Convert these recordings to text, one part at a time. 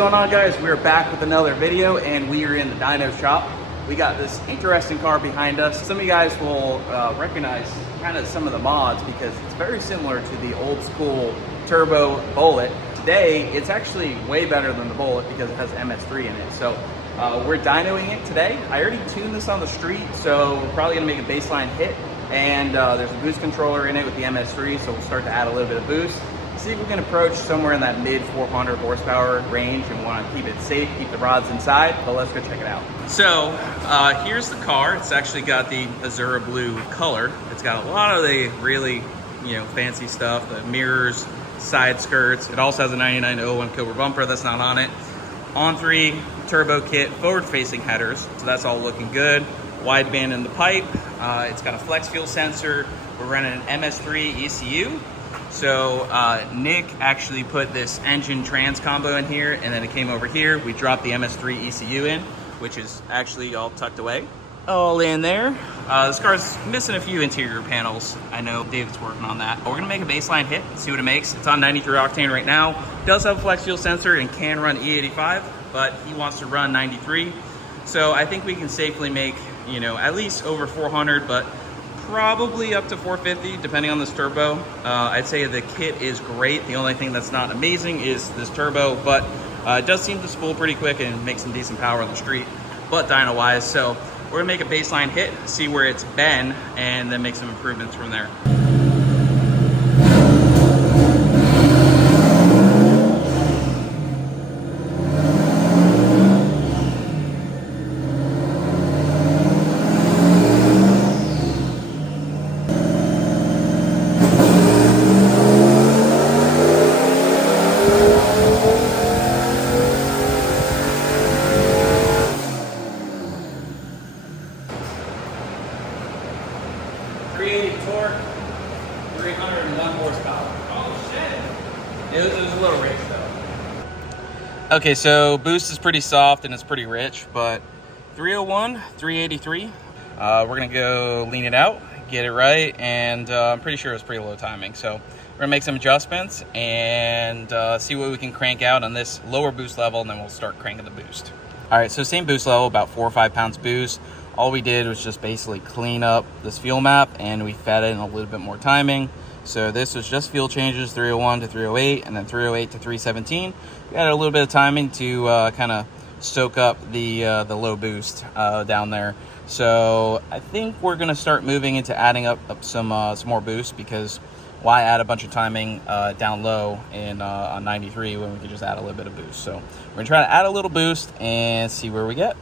going on, guys? We're back with another video, and we are in the dyno shop. We got this interesting car behind us. Some of you guys will recognize kind of some of the mods because it's very similar to the old school turbo Bullet. Today, it's actually way better than the Bullet because it has MS3 in it. So we're dynoing it today. I already tuned this on the street, so we're probably gonna make a baseline hit. And there's a boost controller in it with the MS3, so we'll start to add a little bit of boost. See if we can approach somewhere in that mid 400 horsepower range, and want to keep it safe, keep the rods inside, but let's go check it out. So here's the car. It's actually got the Azura blue color. It's got a lot of the really, fancy stuff, the mirrors, side skirts. It also has a 9901 Cobra bumper that's not on it. On 3 turbo kit, forward facing headers. So that's all looking good. Wideband in the pipe. It's got a flex fuel sensor. We're running an MS3 ECU. So Nick actually put this engine trans combo in here, and then it came over here. We dropped the MS3 ECU in, which is actually all tucked away. All in there. This car's missing a few interior panels. I know David's working on that. We're gonna make a baseline hit, see what it makes. It's on 93 octane right now. It does have a flex fuel sensor and can run E85, but he wants to run 93. So I think we can safely make, at least over 400, but probably up to 450, depending on this turbo. I'd say the kit is great. The only thing that's not amazing is this turbo, but it does seem to spool pretty quick and make some decent power on the street, but dyno-wise. So we're gonna make a baseline hit, see where it's been, and then make some improvements from there. 380 torque, 301 horsepower. Oh shit! It was a little rich though. Okay, so boost is pretty soft and it's pretty rich, but 301, 383. We're gonna go lean it out, get it right, and I'm pretty sure it was pretty low timing. So we're gonna make some adjustments and see what we can crank out on this lower boost level, and then we'll start cranking the boost. All right, so same boost level, about 4 or 5 pounds boost. All we did was just basically clean up this fuel map, and we fed in a little bit more timing. So this was just fuel changes, 301 to 308, and then 308 to 317. We added a little bit of timing to kind of soak up the low boost down there. So I think we're gonna start moving into adding up some more boost, because why add a bunch of timing down low in on 93 when we could just add a little bit of boost. So we're gonna try to add a little boost and see where we get.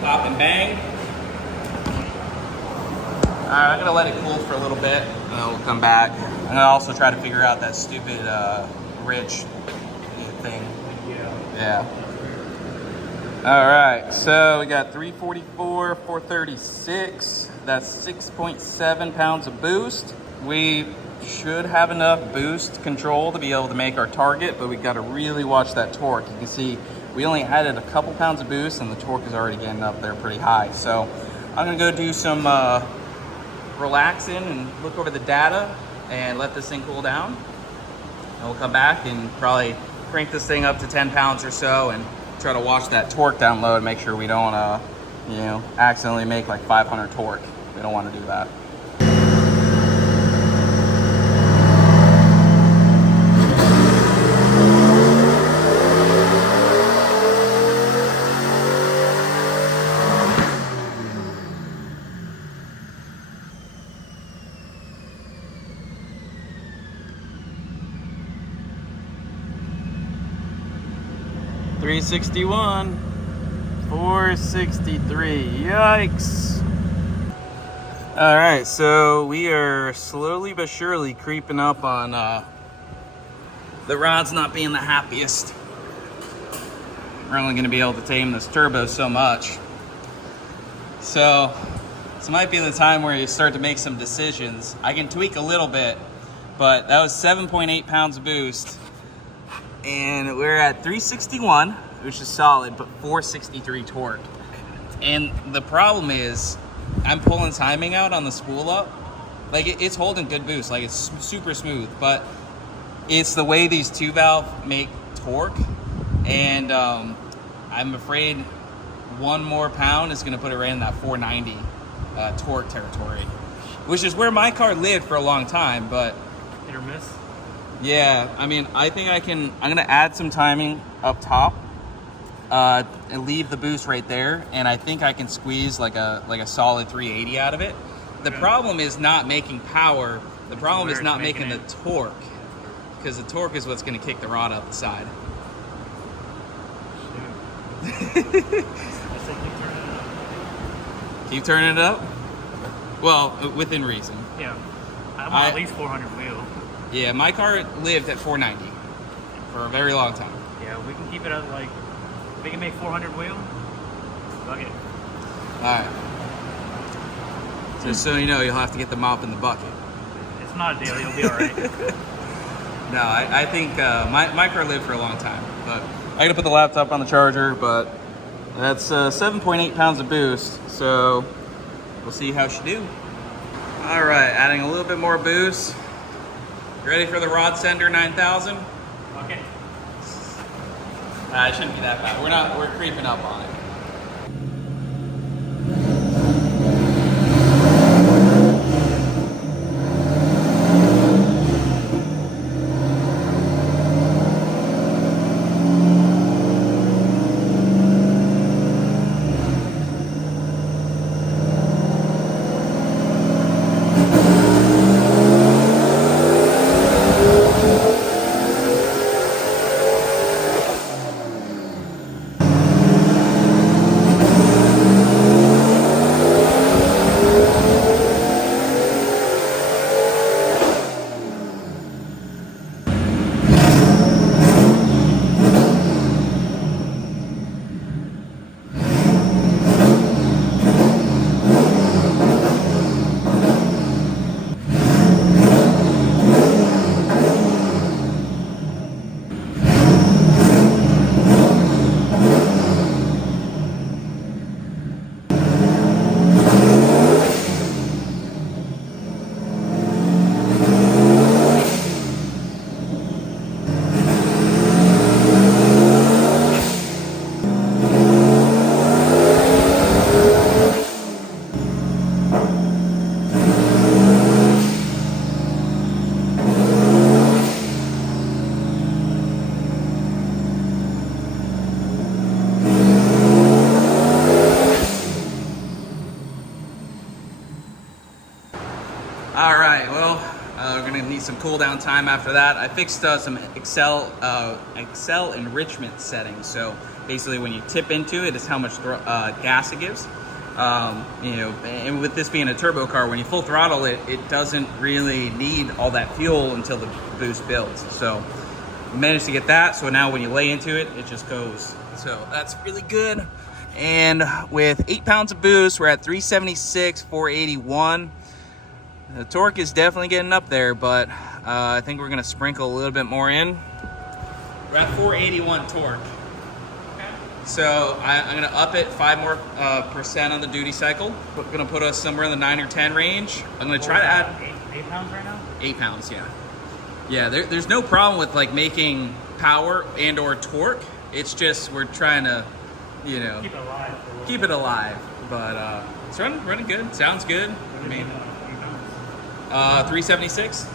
Pop and bang. All right, I'm gonna let it cool for a little bit, and then we'll come back. I'm gonna also try to figure out that stupid rich thing. Yeah. All right, so we got 344, 436. That's 6.7 pounds of boost. We should have enough boost control to be able to make our target, but we got to really watch that torque. You can see we only added a couple pounds of boost, and the torque is already getting up there pretty high. So I'm gonna go do some relaxing and look over the data and let this thing cool down. And we'll come back and probably crank this thing up to 10 pounds or so and try to watch that torque down low and make sure we don't, accidentally make like 500 torque. We don't want to do that. $361, $463, yikes. All right, so we are slowly but surely creeping up on the rod's not being the happiest. We're only gonna be able to tame this turbo so much. So This might be the time where you start to make some decisions. I can tweak a little bit, but that was 7.8 pounds of boost. And we're at 361, which is solid, but 463 torque. And the problem is, I'm pulling timing out on the spool up. Like, it's holding good boost, like it's super smooth, but it's the way these 2-valve make torque. And I'm afraid one more pound is gonna put it right in that 490 torque territory, which is where my car lived for a long time, but hit or miss. Yeah, I mean, I think I'm gonna add some timing up top and leave the boost right there, and I think I can squeeze like a solid 380 out of it. The problem is not making power. The problem is not making the torque, because the torque is what's gonna kick the rod out the side. Keep turning it up? Well, within reason. Yeah. I want at least 400 wheel. Yeah, my car lived at 490 for a very long time. Yeah, we can keep it at like, we can make 400 wheel. Fuck it. Alright. Just so you know, you'll have to get the mop in the bucket. It's not a deal, you'll be alright. No, I think my car lived for a long time. But I gotta put the laptop on the charger, but that's 7.8 pounds of boost, so we'll see how she do. All right, adding a little bit more boost. Ready for the Rod Sender 9000? Okay. It shouldn't be that bad. We're creeping up on it. All right, well, we're gonna need some cool down time after that. I fixed some Excel enrichment settings. So basically when you tip into it, it's how much gas it gives. You know, and with this being a turbo car, when you full throttle it, it doesn't really need all that fuel until the boost builds. So we managed to get that. So now when you lay into it, it just goes. So that's really good. And with 8 pounds of boost, we're at 376, 481. The torque is definitely getting up there, but I think we're gonna sprinkle a little bit more in. We're at 481 torque. So I'm gonna up it 5% more on the duty cycle. We're gonna put us somewhere in the 9 or 10 range. I'm gonna try to add 8 pounds right now? 8 pounds, yeah. Yeah, there's no problem with like making power and or torque. It's just we're trying to, you know, keep it alive. But it's running good. Sounds good. I mean, 376.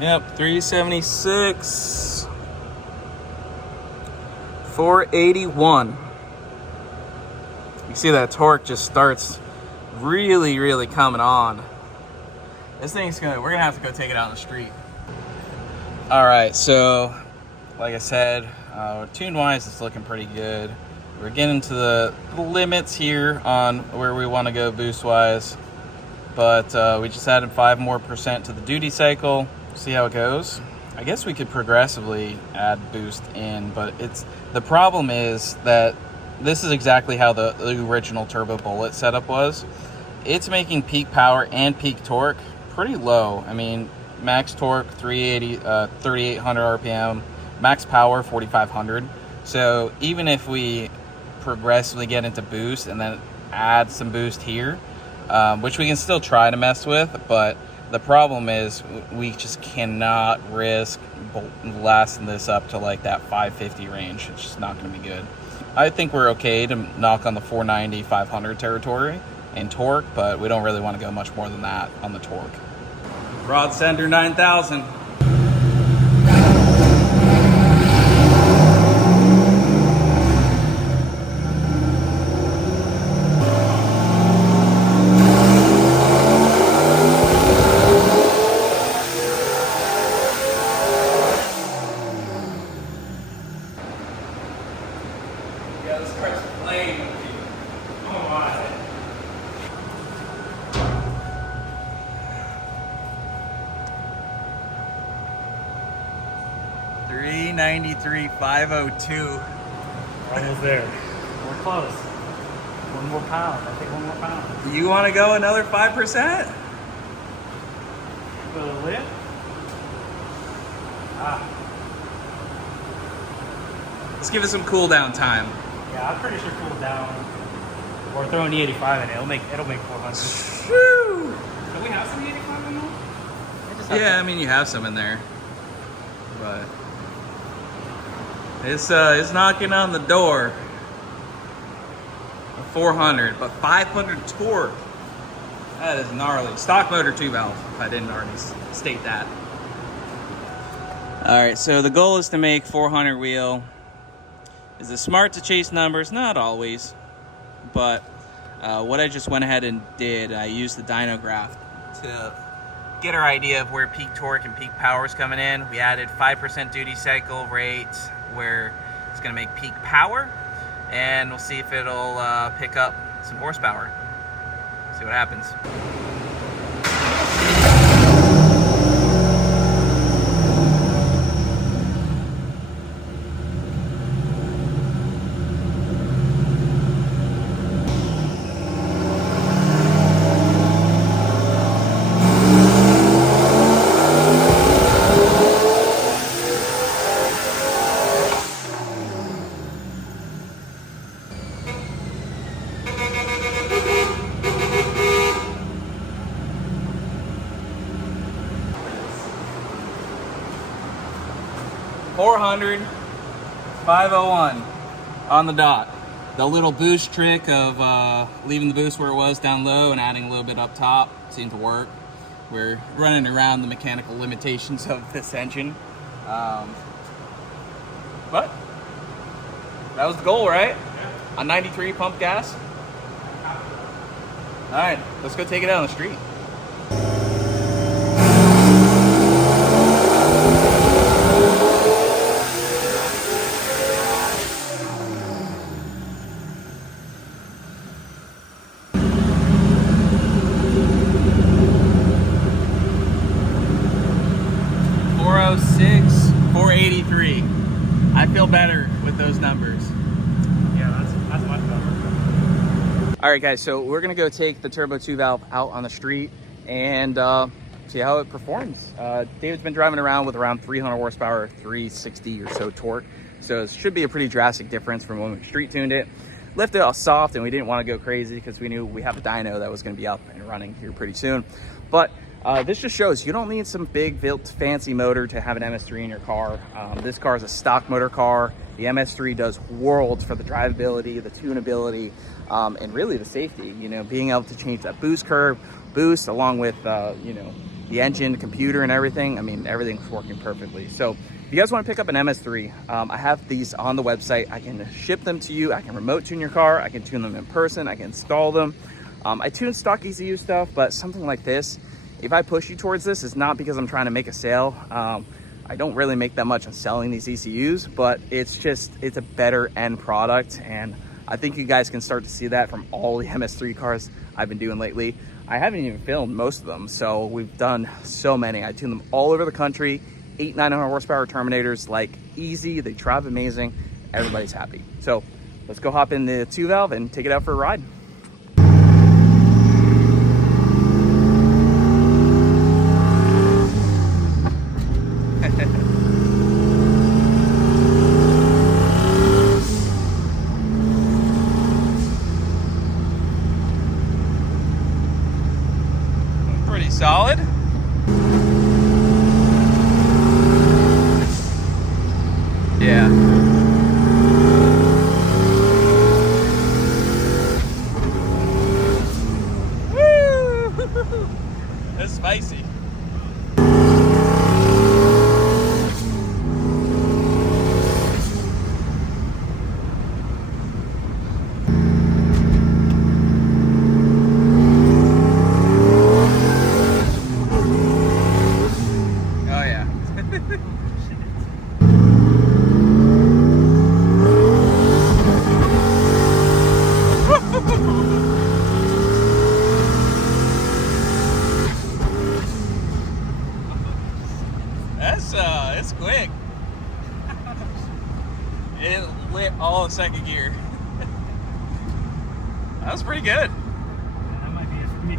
Yep, 376. 481. You see that torque just starts really coming on. This thing's we're gonna have to go take it out on the street. All right, so like I said, tune wise, it's looking pretty good. We're getting to the limits here on where we want to go boost wise, but we just added 5% more to the duty cycle. See how it goes. I guess we could progressively add boost in, but the problem is that this is exactly how the original turbo bullet setup was. It's making peak power and peak torque pretty low. I mean, max torque 3,800 RPM, max power 4,500. So even if we progressively get into boost and then add some boost here, which we can still try to mess with, but the problem is we just cannot risk lasting this up to like that 550 range. It's just not going to be good. I think we're okay to knock on the 490, 500 territory in torque, but we don't really want to go much more than that on the torque. Rod Sender 9000. Yeah, this car's playing with you. Oh my. 393, 502. We're almost there. We're close. One more pound. I think one more pound. Do you want to go another 5%? For the lid? Let's give it some cool down time. Yeah, I'm pretty sure cool down. Or throwing the 85 in it. It'll make 400. Woo! Do we have some 85 in there? Yeah, I mean you have some in there, but it's knocking on the door. 400, but 500 torque. That is gnarly. Stock motor 2-valve, if I didn't already state that. All right, so the goal is to make 400 wheel. Is it smart to chase numbers? Not always, but what I just went ahead and did, I used the dyno graph to get our idea of where peak torque and peak power is coming in. We added 5% duty cycle rate where it's gonna make peak power, and we'll see if it'll pick up some horsepower. See what happens. 400, 501 on the dot. The little boost trick of leaving the boost where it was down low and adding a little bit up top seemed to work. We're running around the mechanical limitations of this engine. But that was the goal, right? Yeah. On 93 pump gas. All right, let's go take it out on the street. I feel better with those numbers. Yeah, that's much better. All right, guys, so we're gonna go take the turbo 2-valve out on the street and see how it performs. David's been driving around with around 300 horsepower, 360 or so torque. So it should be a pretty drastic difference from when we street tuned it. Lifted it all soft, and we didn't want to go crazy because we knew we have a dyno that was gonna be up and running here pretty soon. But this just shows you don't need some big built fancy motor to have an MS3 in your car. This car is a stock motor car. The MS3 does worlds for the drivability, the tunability, and really the safety. You know, being able to change that boost curve, boost along with you know, the engine, the computer, and everything. I mean, everything's working perfectly. So if you guys want to pick up an MS3, I have these on the website. I can ship them to you. I can remote tune your car. I can tune them in person. I can install them. I tune stock ECU stuff, but something like this, if I push you towards this, it's not because I'm trying to make a sale. I don't really make that much on selling these ECUs, but it's a better end product. And I think you guys can start to see that from all the MS3 cars I've been doing lately. I haven't even filmed most of them, so we've done so many. I tune them all over the country, 800-900 horsepower Terminators, like easy, they drive amazing, everybody's happy. So let's go hop in the 2-valve and take it out for a ride. Pretty solid. Yeah. Woo! That's spicy. Oh yeah. It's quick. It lit all of second gear. That was pretty good. Yeah, that might be it for me.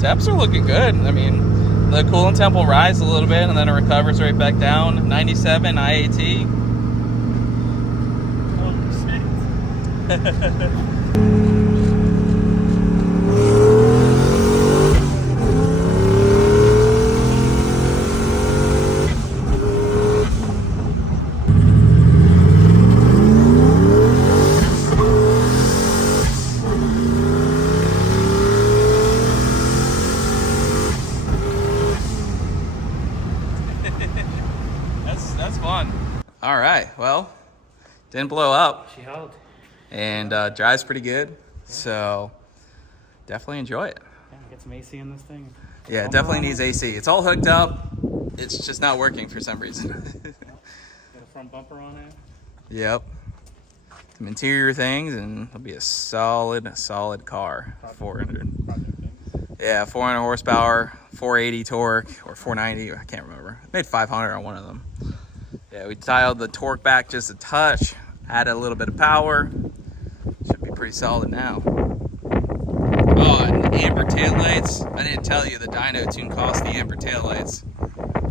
Temps are looking good. I mean, the coolant temp will rise a little bit and then it recovers right back down. 97 IAT. Holy shit. That's fun. All right, well, didn't blow up. She held. And drives pretty good, so definitely enjoy it. Yeah, get some AC in this thing. Yeah, it definitely needs AC. It's all hooked up. It's just not working for some reason. Got a front bumper on it. Yep. Some interior things, and it'll be a solid car. 400. Yeah, 400 horsepower, 480 torque, or 490. I can't remember. I made 500 on one of them. Yeah, we dialed the torque back just a touch, added a little bit of power. Should be pretty solid now. Oh, and amber taillights. I didn't tell you the dyno tune cost the amber taillights.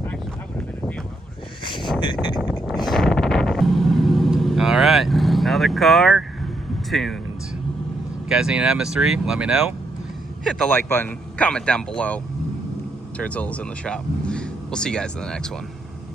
Actually, that would have been a deal. I would have. All right, another car tuned. You guys need an MS3? Let me know. Hit the like button, comment down below. Turtle's in the shop. We'll see you guys in the next one.